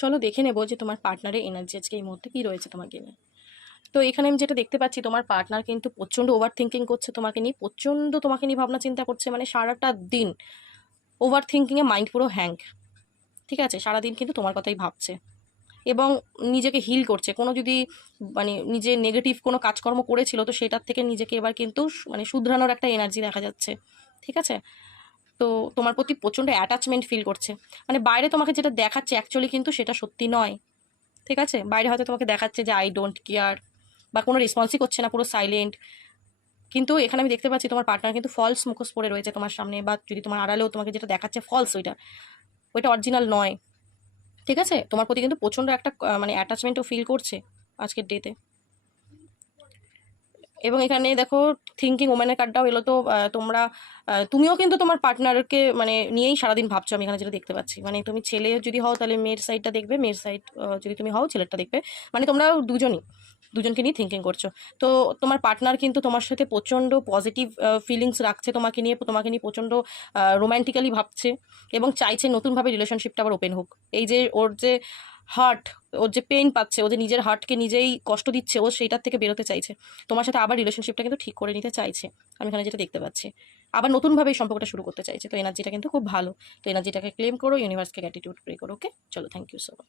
চলো দেখে নেবো যে তোমার পার্টনারের এনার্জি আজকে এই মুহূর্তে কী রয়েছে তোমাকে নিয়ে। তো এখানে আমি যেটা দেখতে পাচ্ছি, তোমার পার্টনার কিন্তু প্রচণ্ড ওভার থিঙ্কিং করছে তোমাকে নিয়ে, প্রচণ্ড তোমাকে নিয়ে ভাবনা চিন্তা করছে, মানে সারাটা দিন ওভার থিঙ্কিংয়ে মাইন্ড পুরো হ্যাং। ঠিক আছে, সারাদিন কিন্তু তোমার কথাই ভাবছে এবং নিজেকে হিল করছে। কোনো যদি মানে নিজে নেগেটিভ কোনো কাজকর্ম করেছিল তো সেটার থেকে নিজেকে এবার কিন্তু মানে শুধরানোর একটা এনার্জি দেখা যাচ্ছে। ঠিক আছে, তো তোমার প্রতি প্রচণ্ড অ্যাটাচমেন্ট ফিল করছে। মানে বাইরে তোমাকে যেটা দেখাচ্ছে অ্যাকচুয়ালি কিন্তু সেটা সত্যি নয়। ঠিক আছে, বাইরে হয়তো তোমাকে দেখাচ্ছে যে আই ডোন্ট কেয়ার বা কোনো রেসপন্সই করছে না, পুরো সাইলেন্ট। কিন্তু এখানে আমি দেখতে পাচ্ছি তোমার পার্টনার কিন্তু ফলস মুখোশ পরে রয়েছে তোমার সামনে, বা যদি তোমার আড়ালেও তোমাকে যেটা দেখাচ্ছে ফলস, ওইটা অরিজিনাল নয়। ঠিক আছে, তোমার প্রতি কিন্তু প্রচণ্ড একটা মানে অ্যাটাচমেন্টও ফিল করছে আজকের ডেতে। এবং এখানে দেখো থিঙ্কিং ওম্যানের কার্ডটাও এলো, তো তোমরা তুমিও কিন্তু তোমার পার্টনারকে মানে নিয়েই সারাদিন ভাবছো। আমি এখানে যেটা দেখতে পাচ্ছি, মানে তুমি ছেলে যদি হও তাহলে মেয়ের সাইডটা দেখবে, মেয়ের সাইড যদি তুমি হও ছেলেরটা দেখবে। মানে তোমরা দুজনকে নিয়ে থিঙ্কিং করছো। তো তোমার পার্টনার কিন্তু তোমার সাথে প্রচণ্ড পজিটিভ ফিলিংস রাখছে তোমাকে নিয়ে প্রচণ্ড রোম্যান্টিক্যালি ভাবছে এবং চাইছে নতুনভাবে রিলেশনশিপটা আবার ওপেন হোক। এই যে ওর যে হার্ট, ওর যে পেইন পাচ্ছে, ও যে নিজের হার্টকে নিজেই কষ্ট দিচ্ছে, ও সেইটার থেকে বেরোতে চাইছে। তোমার সাথে আবার রিলেশনশিপটা কিন্তু ঠিক করে নিতে চাইছে। আমি এখানে যেটা দেখতে পাচ্ছি, আবার নতুনভাবে এই সম্পর্কটা শুরু করতে চাইছে। তো এনার্জিটা কিন্তু খুব ভালো। তো এনার্জিটাকে ক্লেম করো, ইউনিভার্সকে গ্র্যাটিটিউড প্রে করো। ওকে, চলো, থ্যাংক ইউ সো মাচ।